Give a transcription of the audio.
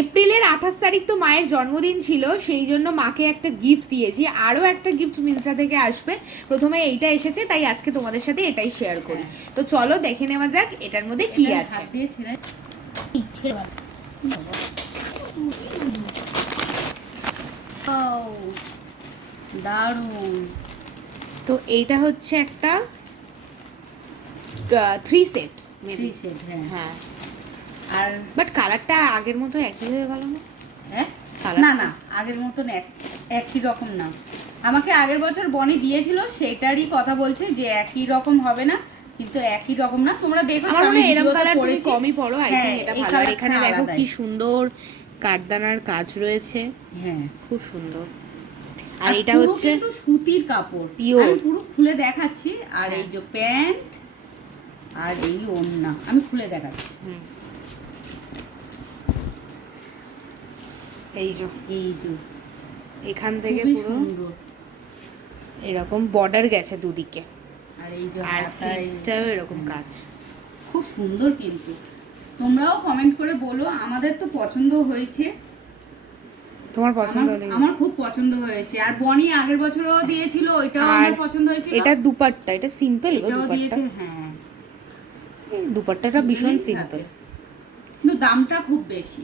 এপ্রিলের 28 তারিখ তো মায়ের জন্মদিন ছিল, সেই জন্য মাকে একটা গিফট দিয়েছি। আরও একটা গিফট মিন্ত্রা থেকে আসবে, প্রথমে এইটা এসেছে, তাই আজকে তোমাদের সাথে এটাই শেয়ার করি। তো চলো দেখে নেওয়া যাক এটার মধ্যে কি আছে। দারুণ। তো এইটা হচ্ছে একটা 3 সেট। হ্যাঁ, আর বাট কালারটা আগের মতো একই হয়ে গেল না? হ্যাঁ, না না, আগের মতন একই রকম না। আমাকে আগের বছর বনি দিয়েছিল, সেটারই কথা বলছে যে একই রকম হবে না, কিন্তু একই রকম না। তোমরা দেখো, আমার মনে এরকম কালার তুমি কমই পড়ো। আই থিং এটা ভালো। এখানে দেখো কি সুন্দর কাঠদানার কাজ রয়েছে। হ্যাঁ, খুব সুন্দর। আর এটা হচ্ছে কিন্তু সুতির কাপড়, পিওর। আমি পুরো খুলে দেখাচ্ছি। আর এই যে প্যান্ট আর এই ওড়না আমি খুলে দেখাচ্ছি। এই যে এখান থেকে পুরো এরকম বর্ডার গেছে দুদিকে, আর এই যে আর স্লিভসটাও এরকম কাজ। খুব সুন্দর। কিন্তু তোমরাও কমেন্ট করে বলো, আমাদের তো পছন্দ হয়েছে। তোমার পছন্দ হলো? আমার খুব পছন্দ হয়েছে। আর বনি আগের বছরও দিয়েছিল, ওইটাও আমার পছন্দ হয়েছিল। এটা দুপাট্টা, এটা সিম্পল গো দুপাট্টা। হ্যাঁ, এই দুপাট্টাটা ভীষণ সিম্পল, কিন্তু দামটা খুব বেশি।